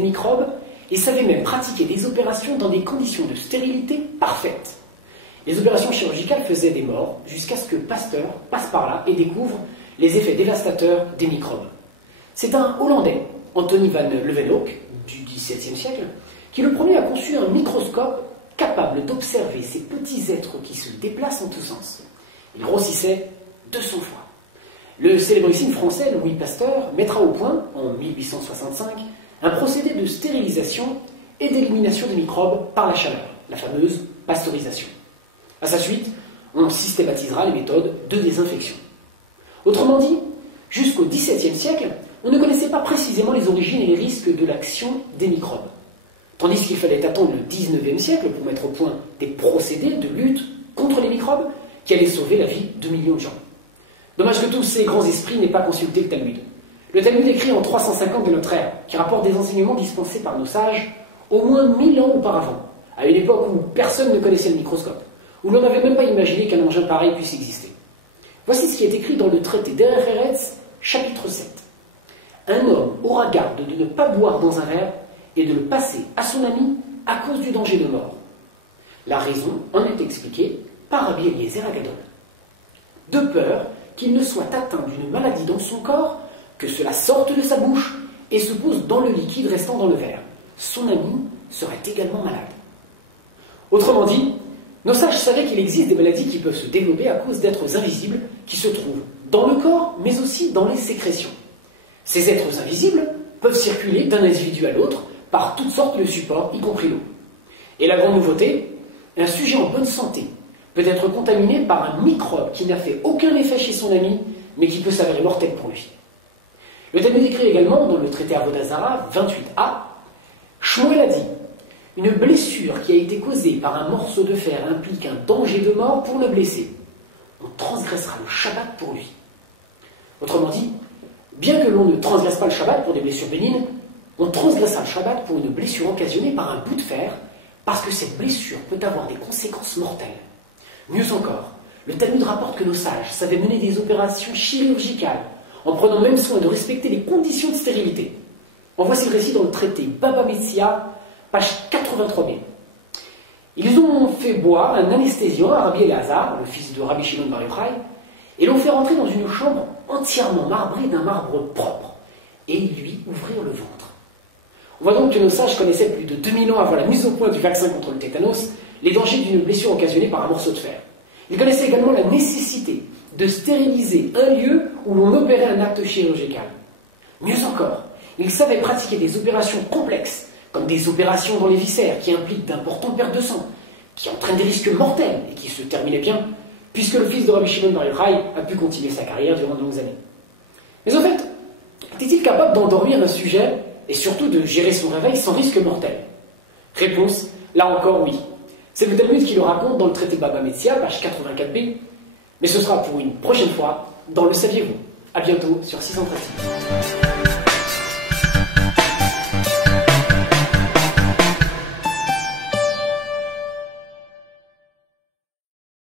des microbes et savait même pratiquer des opérations dans des conditions de stérilité parfaites. Les opérations chirurgicales faisaient des morts jusqu'à ce que Pasteur passe par là et découvre les effets dévastateurs des microbes. C'est un Hollandais, Anthony van Leeuwenhoek, du XVIIe siècle, qui le premier a conçu un microscope capable d'observer ces petits êtres qui se déplacent en tous sens. Il grossissait 200 fois. Le célébrissime français Louis Pasteur mettra au point, en 1865, un procédé de stérilisation et d'élimination des microbes par la chaleur, la fameuse pasteurisation. À sa suite, on systématisera les méthodes de désinfection. Autrement dit, jusqu'au XVIIe siècle, on ne connaissait pas précisément les origines et les risques de l'action des microbes. Tandis qu'il fallait attendre le XIXe siècle pour mettre au point des procédés de lutte contre les microbes qui allaient sauver la vie de millions de gens. Dommage que tous ces grands esprits n'aient pas consulté le Talmud. Le Talmud écrit en 350 de notre ère, qui rapporte des enseignements dispensés par nos sages au moins 1000 ans auparavant, à une époque où personne ne connaissait le microscope, où l'on n'avait même pas imaginé qu'un engin pareil puisse exister. Voici ce qui est écrit dans le traité Derech Eretz, chapitre 7. Un homme aura garde de ne pas boire dans un verre et de le passer à son ami à cause du danger de mort. La raison en est expliquée par Rabbi Eliezer Agadol. De peur qu'il ne soit atteint d'une maladie dans son corps, que cela sorte de sa bouche et se pose dans le liquide restant dans le verre. Son ami serait également malade. Autrement dit, nos sages savaient qu'il existe des maladies qui peuvent se développer à cause d'êtres invisibles qui se trouvent dans le corps, mais aussi dans les sécrétions. Ces êtres invisibles peuvent circuler d'un individu à l'autre par toutes sortes de supports, y compris l'eau. Et la grande nouveauté, un sujet en bonne santé peut être contaminé par un microbe qui n'a fait aucun effet chez son ami, mais qui peut s'avérer mortel pour lui. Le Talmud écrit également dans le traité Avodah Zarah 28a, Shmuel a dit, une blessure qui a été causée par un morceau de fer implique un danger de mort pour le blessé. On transgressera le Shabbat pour lui. Autrement dit, bien que l'on ne transgresse pas le Shabbat pour des blessures bénignes, on transgressera le Shabbat pour une blessure occasionnée par un bout de fer, parce que cette blessure peut avoir des conséquences mortelles. Mieux encore, le Talmud rapporte que nos sages savaient mener des opérations chirurgicales, en prenant même soin de respecter les conditions de stérilité. En voici le récit dans le traité Baba Metzia, page 83b. Ils ont fait boire un anesthésiant à Rabbi Elazar, le fils de Rabbi Shimon Bar Yochai, et l'ont fait rentrer dans une chambre entièrement marbrée d'un marbre propre, et ils lui ouvrirent le ventre. On voit donc que nos sages connaissaient plus de 2000 ans avant la mise au point du vaccin contre le tétanos les dangers d'une blessure occasionnée par un morceau de fer. Ils connaissaient également la nécessité de stériliser un lieu où l'on opérait un acte chirurgical. Mieux encore, ils savaient pratiquer des opérations complexes, comme des opérations dans les viscères qui impliquent d'importantes pertes de sang, qui entraînent des risques mortels et qui se terminaient bien, puisque le fils de Rabbi Shimon Bar Yochai a pu continuer sa carrière durant de longues années. Mais en fait, était-il capable d'endormir un sujet et surtout de gérer son réveil sans risque mortel? Réponse, là encore oui. C'est le Talmud qui le raconte dans le traité Baba Metzia, page 84b, mais ce sera pour une prochaine fois dans Le Saviez-vous. A bientôt sur 636.